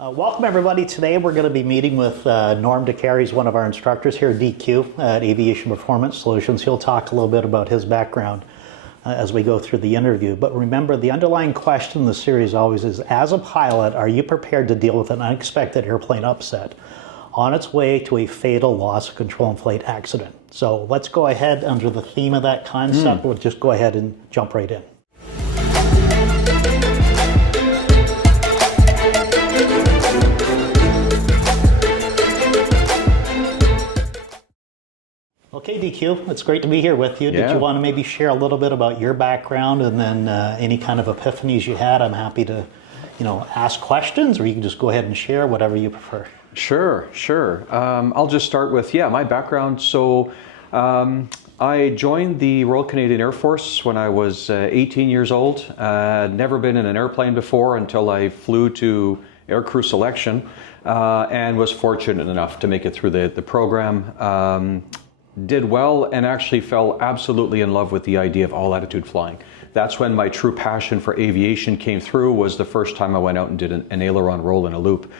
Welcome everybody. Today we're going to be meeting with Norm Dequier. He's one of our instructors here at DQ at Aviation Performance Solutions. He'll talk a little bit about his background as we go through the interview. But remember, the underlying question in the series always is, as a pilot, are you prepared to deal with an unexpected airplane upset on its way to a fatal loss of control and flight accident? So let's go ahead under the theme of that concept. We'll just go ahead and jump right in. Okay, DQ, it's great to be here with you. Did you want to maybe share a little bit about your background and then any kind of epiphanies you had? I'm happy to, ask questions, or you can just go ahead and share whatever you prefer. Sure. I'll just start with, my background. So I joined the Royal Canadian Air Force when I was 18 years old. Never been in an airplane before until I flew to aircrew selection and was fortunate enough to make it through the program. Did well and actually fell absolutely in love with the idea of all-attitude flying. That's when my true passion for aviation came through. Was the first time I went out and did an aileron roll in a loop.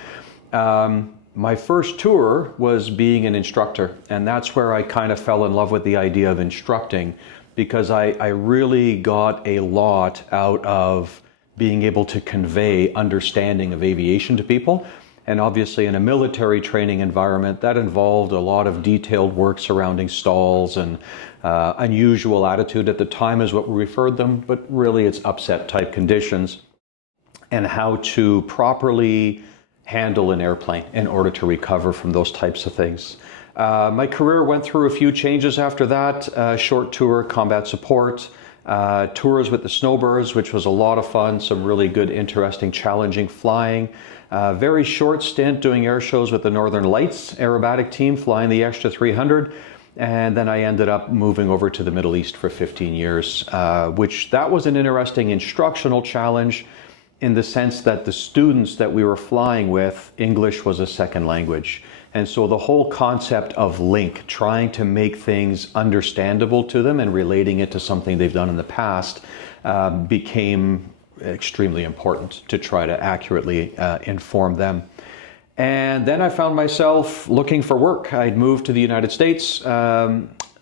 My first tour was being an instructor, and that's where I kind of fell in love with the idea of instructing, because I really got a lot out of being able to convey understanding of aviation to people. And obviously in a military training environment, that involved a lot of detailed work surrounding stalls and unusual attitude at the time is what we referred them, but really it's upset type conditions, and how to properly handle an airplane in order to recover from those types of things. My career went through a few changes after that. Short tour, combat support, tours with the Snowbirds, which was a lot of fun, some really good, interesting, challenging flying. Very short stint doing air shows with the Northern Lights aerobatic team, flying the Extra 300. And then I ended up moving over to the Middle East for 15 years, which that was an interesting instructional challenge in the sense that the students that we were flying with, English was a second language. And so the whole concept of link, trying to make things understandable to them and relating it to something they've done in the past, became extremely important to try to accurately inform them. And then I found myself looking for work. I'd moved to the United States.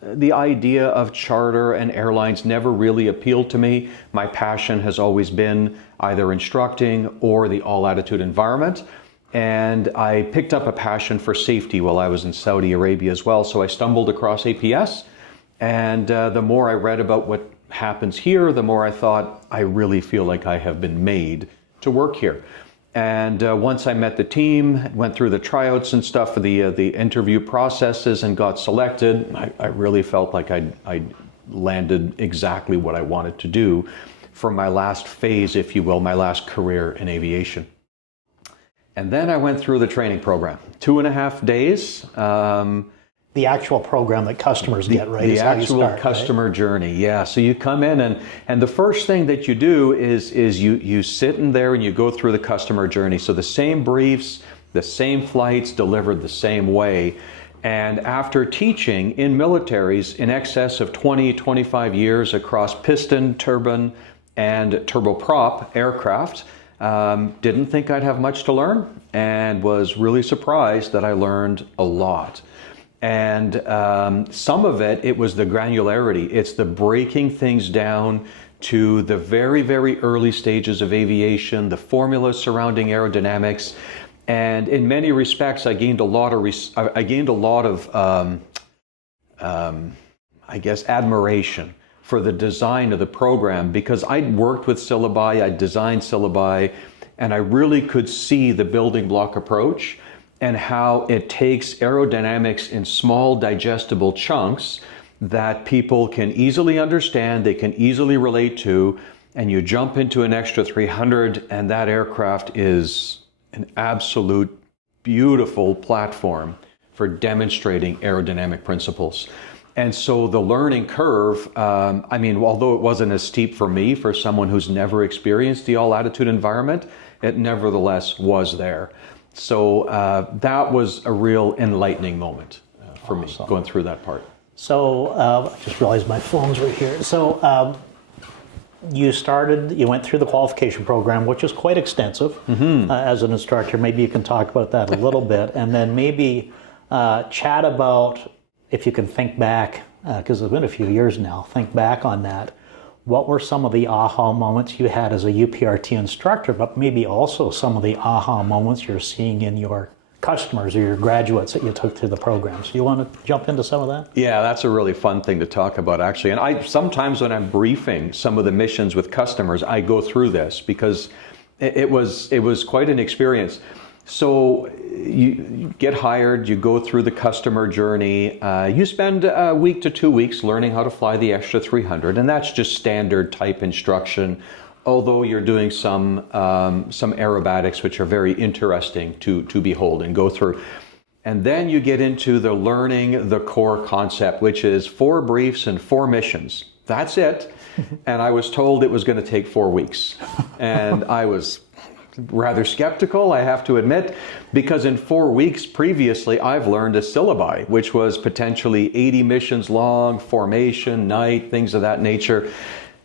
The idea of charter and airlines never really appealed to me. My passion has always been either instructing or the all-attitude environment. And I picked up a passion for safety while I was in Saudi Arabia as well. So I stumbled across APS, and the more I read about what happens here, the more I thought, I really feel like I have been made to work here. And once I met the team, went through the tryouts and stuff for the interview processes and got selected, I really felt like I landed exactly what I wanted to do for my last phase, if you will, my last career in aviation. And then I went through the training program, 2.5 days. The actual program that customers get, right? The actual customer journey, yeah. So you come in and the first thing that you do is you sit in there and you go through the customer journey. So the same briefs, the same flights delivered the same way. And after teaching in militaries in excess of 25 years across piston, turbine, and turboprop aircraft, didn't think I'd have much to learn, and was really surprised that I learned a lot. And some of it was the granularity. It's the breaking things down to the very, very early stages of aviation, the formulas surrounding aerodynamics. And in many respects, I gained a lot of admiration for the design of the program, because I'd worked with syllabi, I'd designed syllabi, and I really could see the building block approach and how it takes aerodynamics in small digestible chunks that people can easily understand, they can easily relate to, and you jump into an Extra 300 and that aircraft is an absolute beautiful platform for demonstrating aerodynamic principles. And so the learning curve, although it wasn't as steep for me, for someone who's never experienced the all-attitude environment, it nevertheless was there. So that was a real enlightening moment for me, going through that part. So I just realized my phone's right here. So you went through the qualification program, which is quite extensive as an instructor. Maybe you can talk about that a little bit, and then maybe chat about, if you can think back, because it's been a few years now, think back on that. What were some of the aha moments you had as a UPRT instructor, but maybe also some of the aha moments you're seeing in your customers or your graduates that you took through the program? So you want to jump into some of that? Yeah, that's a really fun thing to talk about, actually. And I sometimes when I'm briefing some of the missions with customers, I go through this because it was quite an experience. So you get hired, you go through the customer journey, you spend a week to 2 weeks learning how to fly the extra 300, and that's just standard type instruction, although you're doing some aerobatics, which are very interesting to behold and go through. And then you get into the learning the core concept, which is 4 briefs and 4 missions. That's it. And I was told it was going to take 4 weeks. And I was rather skeptical, I have to admit, because in 4 weeks previously, I've learned a syllabi, which was potentially 80 missions long, formation, night, things of that nature.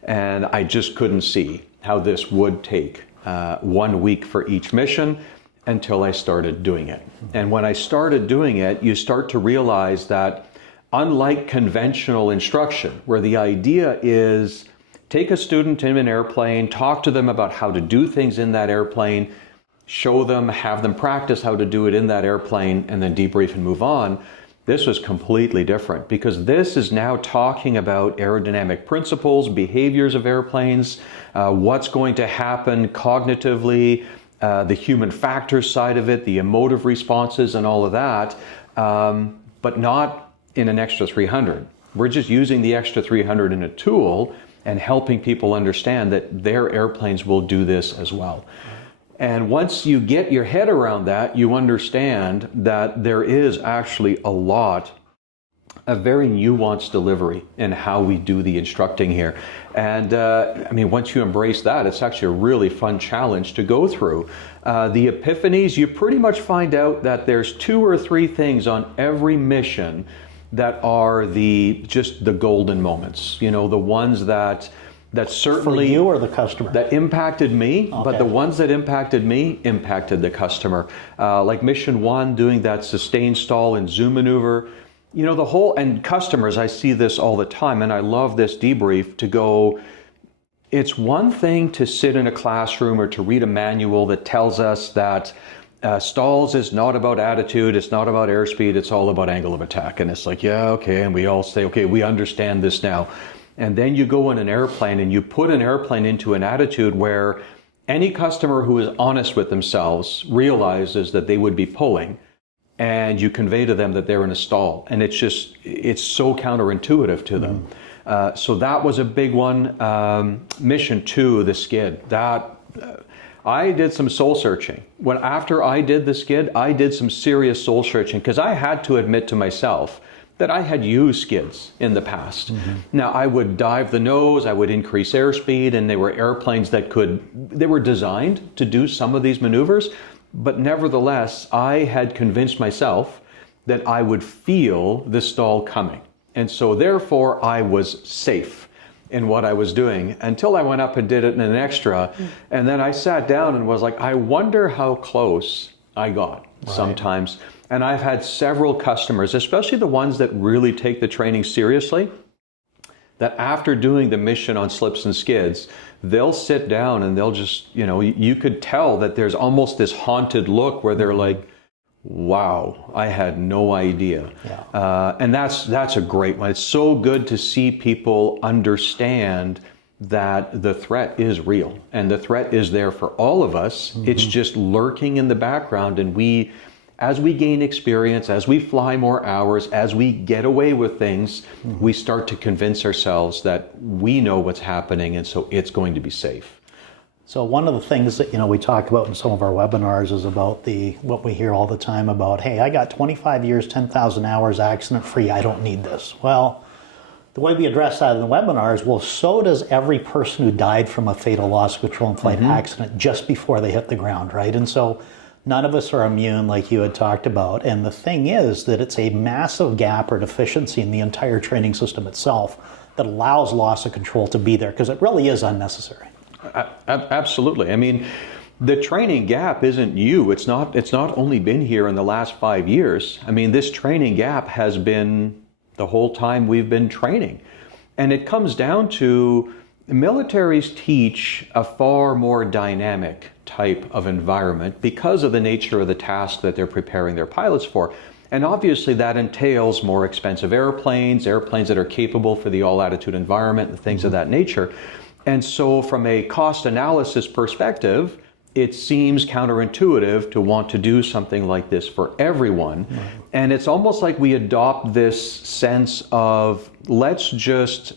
And I just couldn't see how this would take 1 week for each mission until I started doing it. And when I started doing it, you start to realize that unlike conventional instruction, where the idea is take a student in an airplane, talk to them about how to do things in that airplane, show them, have them practice how to do it in that airplane, and then debrief and move on. This was completely different because this is now talking about aerodynamic principles, behaviors of airplanes, what's going to happen cognitively, the human factors side of it, the emotive responses and all of that, but not in an extra 300. We're just using the extra 300 in a tool and helping people understand that their airplanes will do this as well. And once you get your head around that, you understand that there is actually a lot of very nuanced delivery in how we do the instructing here. And I mean, once you embrace that, it's actually a really fun challenge to go through. The epiphanies, you pretty much find out that there's 2 or 3 things on every mission that are just the golden moments, you know, the ones that certainly for you or the customer that impacted me, okay. But the ones that impacted me impacted the customer. Like mission 1, doing that sustained stall and zoom maneuver, you know, the whole, and customers, I see this all the time, and I love this debrief to go, it's one thing to sit in a classroom or to read a manual that tells us that stalls is not about attitude, it's not about airspeed, it's all about angle of attack. And it's like, yeah, okay, and we all say, okay, we understand this now. And then you go in an airplane and you put an airplane into an attitude where any customer who is honest with themselves realizes that they would be pulling, and you convey to them that they're in a stall. And it's so counterintuitive to them. So that was a big one. Mission 2, the skid, I did some soul searching. After I did the skid, I did some serious soul searching because I had to admit to myself that I had used skids in the past. Now I would dive the nose, I would increase airspeed, and they were airplanes that they were designed to do some of these maneuvers, but nevertheless, I had convinced myself that I would feel the stall coming. And so therefore I was safe in what I was doing until I went up and did it in an extra. And then I sat down and was like, I wonder how close I got sometimes. And I've had several customers, especially the ones that really take the training seriously, that after doing the mission on slips and skids, they'll sit down and they'll just, you know, you could tell that there's almost this haunted look where they're like, wow, I had no idea. Yeah. And that's a great one. It's so good to see people understand that the threat is real and the threat is there for all of us. It's just lurking in the background, and as we gain experience, as we fly more hours, as we get away with things, we start to convince ourselves that we know what's happening, and so it's going to be safe. So one of the things that, you know, we talk about in some of our webinars is about what we hear all the time about, hey, I got 25 years, 10,000 hours accident free, I don't need this. Well, the way we address that in the webinar is, well, so does every person who died from a fatal loss control and flight accident just before they hit the ground, right? And so none of us are immune, like you had talked about. And the thing is that it's a massive gap or deficiency in the entire training system itself that allows loss of control to be there, because it really is unnecessary. Absolutely. I mean, the training gap isn't new. It's not only been here in the last 5 years. I mean, this training gap has been the whole time we've been training. And it comes down to militaries teach a far more dynamic type of environment because of the nature of the task that they're preparing their pilots for. And obviously that entails more expensive airplanes that are capable for the all-attitude environment and things of that nature. And so from a cost analysis perspective, it seems counterintuitive to want to do something like this for everyone. Right. And it's almost like we adopt this sense of, let's just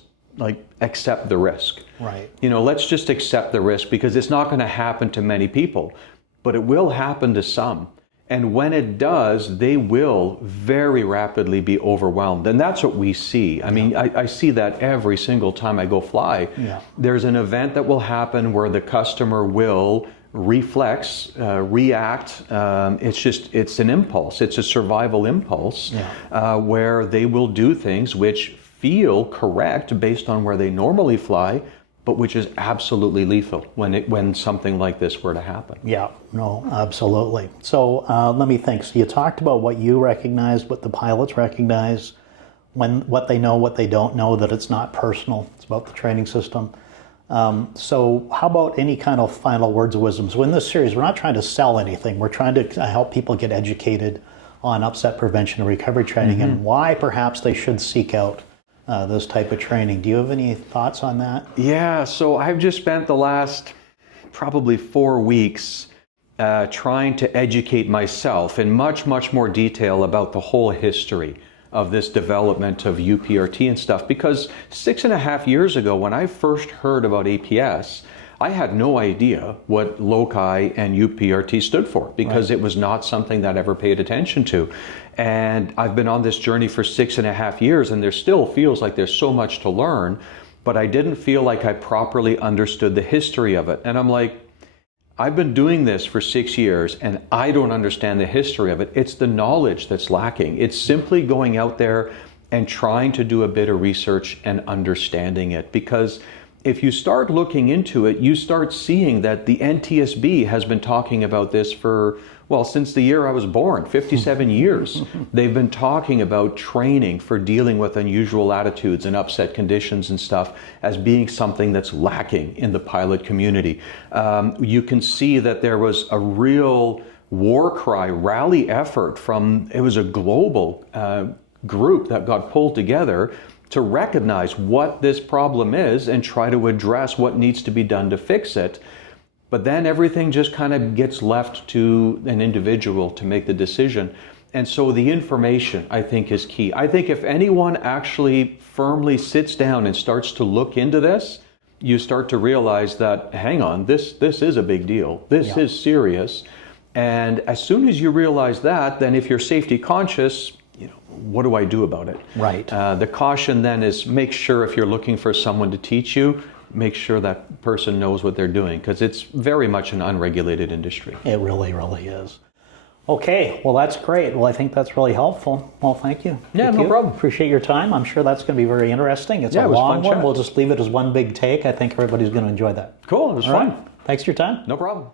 accept the risk. Right. Let's just accept the risk because it's not going to happen to many people, but it will happen to some. And when it does, they will very rapidly be overwhelmed. And that's what we see. I mean, I see that every single time I go fly. Yeah. There's an event that will happen where the customer will reflex, react. It's an impulse. It's a survival impulse where they will do things which feel correct based on where they normally fly, but which is absolutely lethal when something like this were to happen. Yeah, no, absolutely. So let me think. So you talked about what you recognize, what the pilots recognize, what they know, what they don't know, that it's not personal. It's about the training system. So how about any kind of final words of wisdom? So in this series, we're not trying to sell anything. We're trying to help people get educated on upset prevention and recovery training and why perhaps they should seek out this type of training. Do you have any thoughts on that? Yeah, so I've just spent the last probably 4 weeks trying to educate myself in much, much more detail about the whole history of this development of UPRT and stuff, because 6.5 years ago when I first heard about APS, I had no idea what LOCI and UPRT stood for because it was not something that I ever paid attention to. And I've been on this journey for 6.5 years and there still feels like there's so much to learn, but I didn't feel like I properly understood the history of it. And I'm like, I've been doing this for 6 years and I don't understand the history of it. It's the knowledge that's lacking. It's simply going out there and trying to do a bit of research and understanding it, because if you start looking into it, you start seeing that the NTSB has been talking about this for, well, since the year I was born, 57 years. They've been talking about training for dealing with unusual attitudes and upset conditions and stuff as being something that's lacking in the pilot community. You can see that there was a real war cry, rally effort from, it was a global group that got pulled together to recognize what this problem is and try to address what needs to be done to fix it. But then everything just kind of gets left to an individual to make the decision. And so the information, I think, is key. I think if anyone actually firmly sits down and starts to look into this, you start to realize that, hang on, this is a big deal. This is serious. And as soon as you realize that, then if you're safety conscious, what do I do about it? Right. The caution then is make sure if you're looking for someone to teach you, make sure that person knows what they're doing, because it's very much an unregulated industry. It really, really is. Okay, well, that's great. Well, I think that's really helpful. Well, thank you. Yeah, no problem. Appreciate your time. I'm sure that's going to be very interesting. It's a long one. We'll just leave it as one big take. I think everybody's going to enjoy that. Cool, it was fun. Thanks for your time. No problem.